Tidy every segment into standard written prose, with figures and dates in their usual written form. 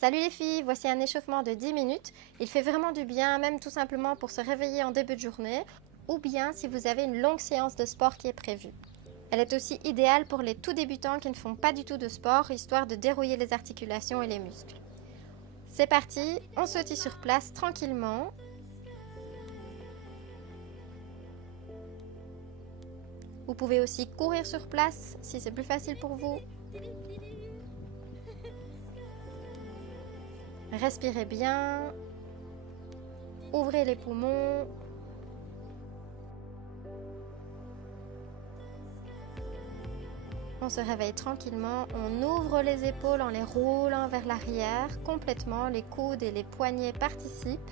Salut les filles, voici un échauffement de 10 minutes. Il fait vraiment du bien, même tout simplement pour se réveiller en début de journée, ou bien si vous avez une longue séance de sport qui est prévue. Elle est aussi idéale pour les tout débutants qui ne font pas du tout de sport, histoire de dérouiller les articulations et les muscles. C'est parti, on sautille sur place tranquillement. Vous pouvez aussi courir sur place si c'est plus facile pour vous. Respirez bien. Ouvrez les poumons. On se réveille tranquillement, on ouvre les épaules en les roulant vers l'arrière complètement, les coudes et les poignets participent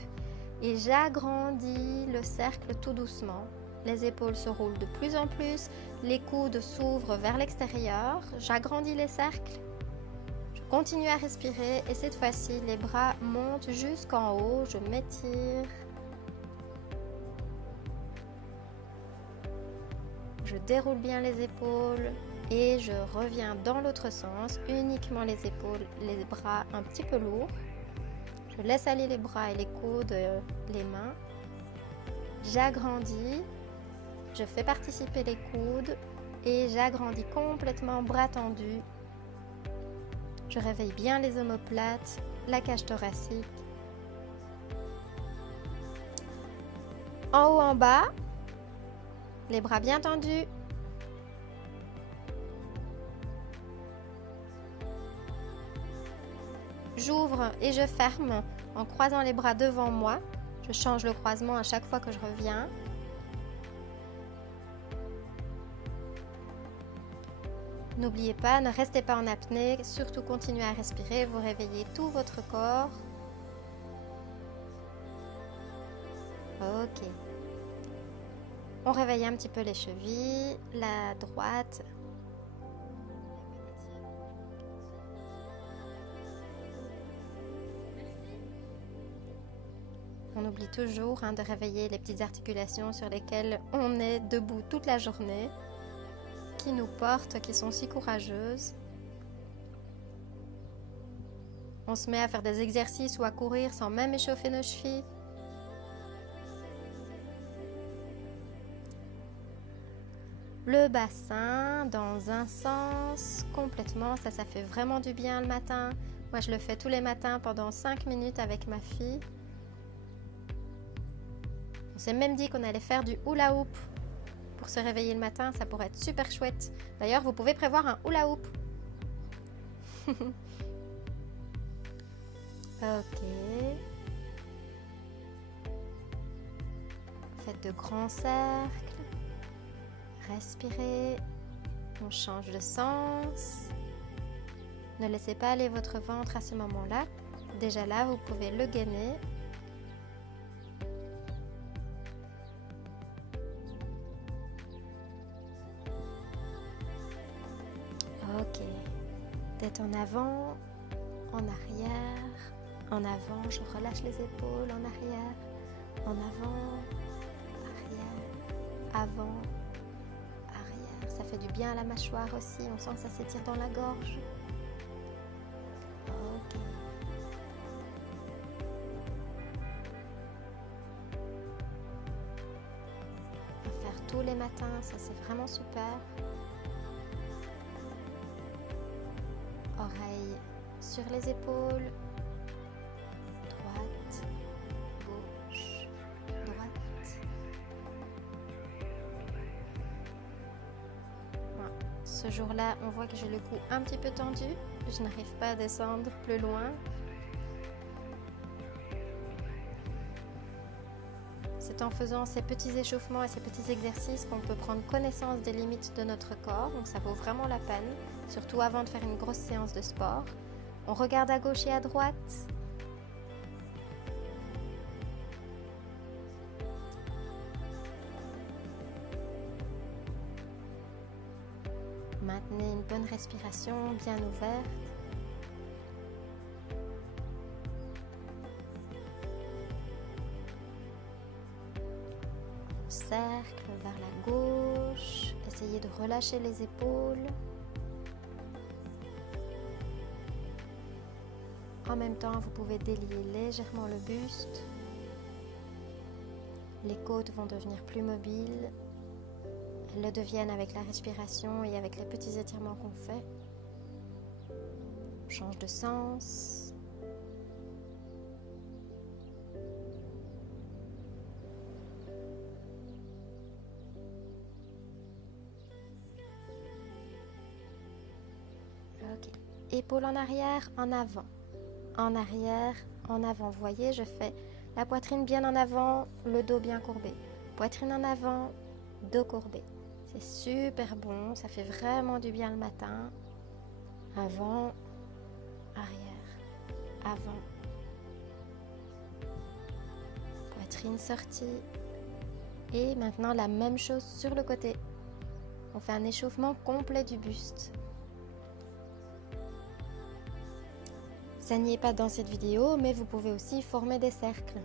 et j'agrandis le cercle tout doucement. Les épaules se roulent de plus en plus, les coudes s'ouvrent vers l'extérieur, j'agrandis les cercles. Je continue à respirer et cette fois-ci les bras montent jusqu'en haut, je m'étire. Je déroule bien les épaules. Et je reviens dans l'autre sens, uniquement les épaules, les bras un petit peu lourds. Je laisse aller les bras et les coudes, les mains. J'agrandis, je fais participer les coudes et j'agrandis complètement bras tendus. Je réveille bien les omoplates, la cage thoracique. En haut, en bas, les bras bien tendus. J'ouvre et je ferme en croisant les bras devant moi. Je change le croisement à chaque fois que je reviens. N'oubliez pas, ne restez pas en apnée, surtout continuez à respirer, vous réveillez tout votre corps. Ok. On réveille un petit peu les chevilles, la droite. On oublie toujours de réveiller les petites articulations sur lesquelles on est debout toute la journée, qui nous portent, qui sont si courageuses. On se met à faire des exercices ou à courir sans même échauffer nos chevilles. Le bassin dans un sens complètement, ça fait vraiment du bien le matin. Moi je le fais tous les matins pendant 5 minutes avec ma fille. On s'est même dit qu'on allait faire du hula hoop pour se réveiller le matin, ça pourrait être super chouette. D'ailleurs, vous pouvez prévoir un hula hoop. Ok. Faites de grands cercles. Respirez. On change de sens. Ne laissez pas aller votre ventre à ce moment-là. Déjà là, vous pouvez le gainer. Ok, tête en avant, en arrière, en avant, je relâche les épaules, en arrière, en avant, arrière, avant, arrière. Ça fait du bien à la mâchoire aussi, on sent que ça s'étire dans la gorge. Ok. On va faire tous les matins, ça c'est vraiment super. Oreilles sur les épaules, droite, gauche, droite. Voilà. Ce jour-là, on voit que j'ai le cou un petit peu tendu. Je n'arrive pas à descendre plus loin. C'est en faisant ces petits échauffements et ces petits exercices qu'on peut prendre connaissance des limites de notre corps. Donc ça vaut vraiment la peine, surtout avant de faire une grosse séance de sport. On regarde à gauche et à droite. Maintenez une bonne respiration bien ouverte. Cercle vers la gauche, essayez de relâcher les épaules. En même temps, vous pouvez délier légèrement le buste. Les côtes vont devenir plus mobiles. Elles le deviennent avec la respiration et avec les petits étirements qu'on fait. On change de sens. Ok. Épaules en arrière, en avant. En arrière, en avant. Vous voyez, je fais la poitrine bien en avant, le dos bien courbé. Poitrine en avant, dos courbé. C'est super bon, ça fait vraiment du bien le matin. Avant, arrière, avant. Poitrine sortie. Et maintenant la même chose sur le côté. On fait un échauffement complet du buste. Ça n'y est pas dans cette vidéo, mais vous pouvez aussi former des cercles.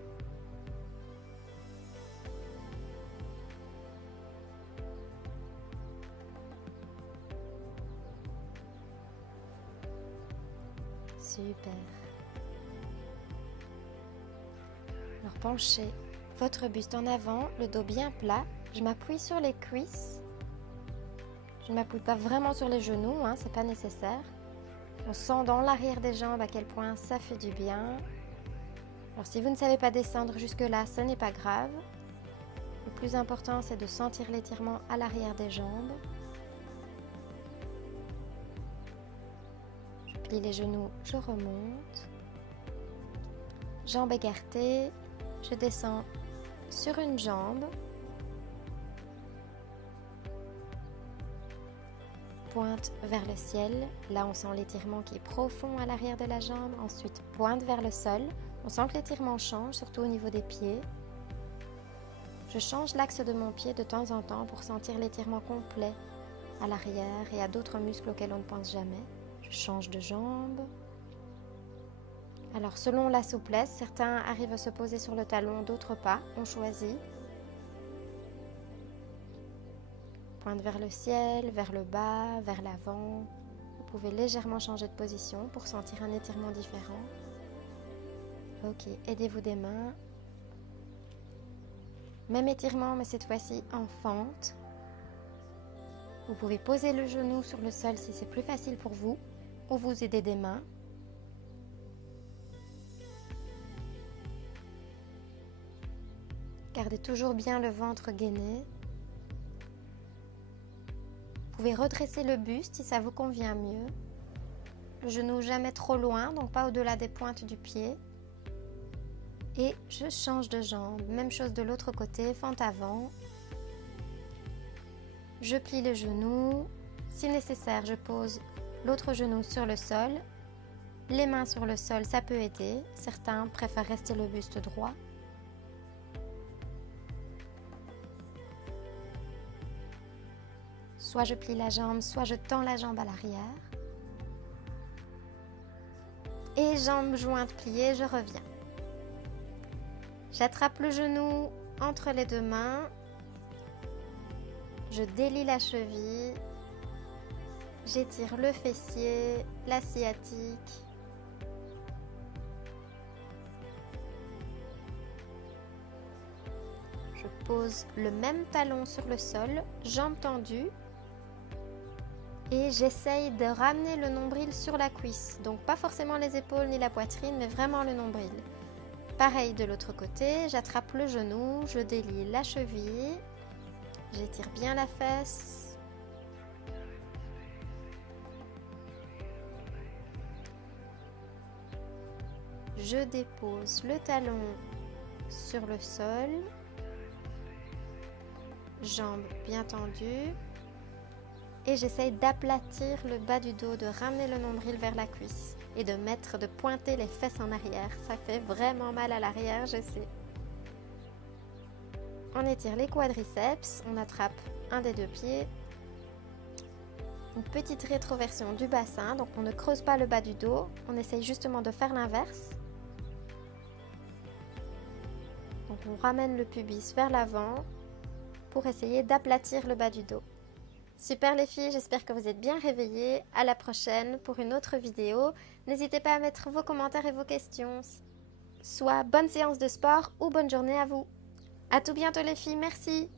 Super. Alors penchez votre buste en avant, le dos bien plat. Je m'appuie sur les cuisses. Je ne m'appuie pas vraiment sur les genoux, c'est pas nécessaire. On sent dans l'arrière des jambes à quel point ça fait du bien. Alors si vous ne savez pas descendre jusque là, ce n'est pas grave. Le plus important, c'est de sentir l'étirement à l'arrière des jambes. Je plie les genoux, je remonte. Jambes écartées, je descends sur une jambe. Pointe vers le ciel, là on sent l'étirement qui est profond à l'arrière de la jambe. Ensuite pointe vers le sol, on sent que l'étirement change, surtout au niveau des pieds. Je change l'axe de mon pied de temps en temps pour sentir l'étirement complet à l'arrière et à d'autres muscles auxquels on ne pense jamais. Je change de jambe. Alors selon la souplesse, certains arrivent à se poser sur le talon, d'autres pas, on choisit. Pointe vers le ciel, vers le bas, vers l'avant. Vous pouvez légèrement changer de position pour sentir un étirement différent. Ok, aidez-vous des mains. Même étirement, mais cette fois-ci en fente. Vous pouvez poser le genou sur le sol si c'est plus facile pour vous, ou vous aider des mains. Gardez toujours bien le ventre gainé. Vous pouvez redresser le buste si ça vous convient mieux. Le genou jamais trop loin, donc pas au-delà des pointes du pied. Et je change de jambe. Même chose de l'autre côté, fente avant. Je plie le genou. Si nécessaire, je pose l'autre genou sur le sol. Les mains sur le sol, ça peut aider. Certains préfèrent rester le buste droit. Soit je plie la jambe, soit je tends la jambe à l'arrière. Et jambes jointes pliées, je reviens. J'attrape le genou entre les deux mains. Je délie la cheville. J'étire le fessier, la sciatique. Je pose le même talon sur le sol, jambes tendues. Et j'essaye de ramener le nombril sur la cuisse. Donc pas forcément les épaules ni la poitrine, mais vraiment le nombril. Pareil de l'autre côté, j'attrape le genou, je délie la cheville. J'étire bien la fesse. Je dépose le talon sur le sol. Jambes bien tendues. Et j'essaye d'aplatir le bas du dos, de ramener le nombril vers la cuisse et de pointer les fesses en arrière. Ça fait vraiment mal à l'arrière, je sais. On étire les quadriceps, on attrape un des deux pieds. Une petite rétroversion du bassin, donc on ne creuse pas le bas du dos, on essaye justement de faire l'inverse. Donc on ramène le pubis vers l'avant pour essayer d'aplatir le bas du dos. Super les filles, j'espère que vous êtes bien réveillées. À la prochaine pour une autre vidéo. N'hésitez pas à mettre vos commentaires et vos questions. Soit bonne séance de sport ou bonne journée à vous. À tout bientôt les filles, merci.